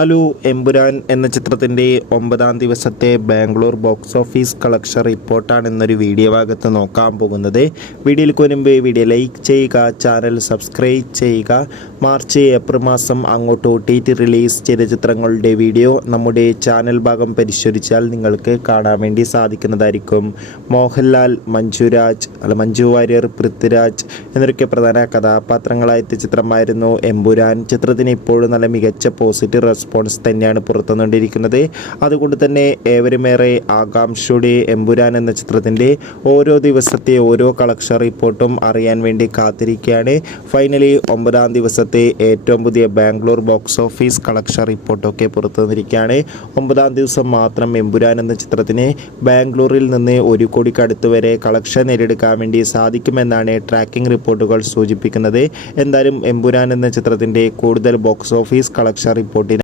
അലു എമ്പുരാൻ എന്ന ചിത്രത്തിൻ്റെ 9ാം ദിവസത്തെ ബാംഗ്ലൂർ ബോക്സ് ഓഫീസ് കളക്ഷൻ റിപ്പോർട്ടാണ് ഇന്നൊരു വീഡിയോ ഭാഗത്ത് നോക്കാൻ പോകുന്നത്. വീഡിയോയിലേക്ക് മുൻപ് വീഡിയോ ലൈക്ക് ചെയ്യുക, ചാനൽ സബ്സ്ക്രൈബ് ചെയ്യുക. മാർച്ച് ഏപ്രിൽ മാസം അങ്ങോട്ട് OTT റിലീസ് ചെയ്ത ചിത്രങ്ങളുടെ വീഡിയോ നമ്മുടെ ചാനൽ ഭാഗം പരിശോധിച്ചാൽ നിങ്ങൾക്ക് കാണാൻ വേണ്ടി സാധിക്കുന്നതായിരിക്കും. മോഹൻലാൽ, മഞ്ജു വാര്യർ, പൃഥ്വിരാജ് എന്നൊക്കെ പ്രധാന കഥാപാത്രങ്ങളായ ചിത്രമായിരുന്നു എമ്പുരാൻ. ചിത്രത്തിന് ഇപ്പോഴും നല്ല മികച്ച പോസിറ്റീവ് റെസ്പോൺസ് തന്നെയാണ് പുറത്തുവന്നുകൊണ്ടിരിക്കുന്നത്. അതുകൊണ്ട് തന്നെ ഏവരുമേറെ ആകാംക്ഷയോടെ എമ്പുരാൻ എന്ന ചിത്രത്തിൻ്റെ ഓരോ ദിവസത്തെ ഓരോ കളക്ഷൻ റിപ്പോർട്ടും അറിയാൻ വേണ്ടി കാത്തിരിക്കുകയാണ്. ഫൈനലി 9ാം ദിവസത്തെ ഏറ്റവും പുതിയ ബാംഗ്ലൂർ ബോക്സ് ഓഫീസ് കളക്ഷൻ റിപ്പോർട്ടൊക്കെ പുറത്തു വന്നിരിക്കുകയാണ്. 9ാം ദിവസം മാത്രം എമ്പുരാൻ എന്ന ചിത്രത്തിന് ബാംഗ്ലൂരിൽ നിന്ന് 1 കോടിക്കടുത്ത് വരെ കളക്ഷൻ നേടിയെടുക്കാൻ വേണ്ടി സാധിക്കുമെന്നാണ് ട്രാക്കിംഗ് റിപ്പോർട്ടുകൾ സൂചിപ്പിക്കുന്നത്. എന്തായാലും എമ്പുരാൻ എന്ന ചിത്രത്തിൻ്റെ കൂടുതൽ ബോക്സ് ഓഫീസ് കളക്ഷൻ റിപ്പോർട്ടിന്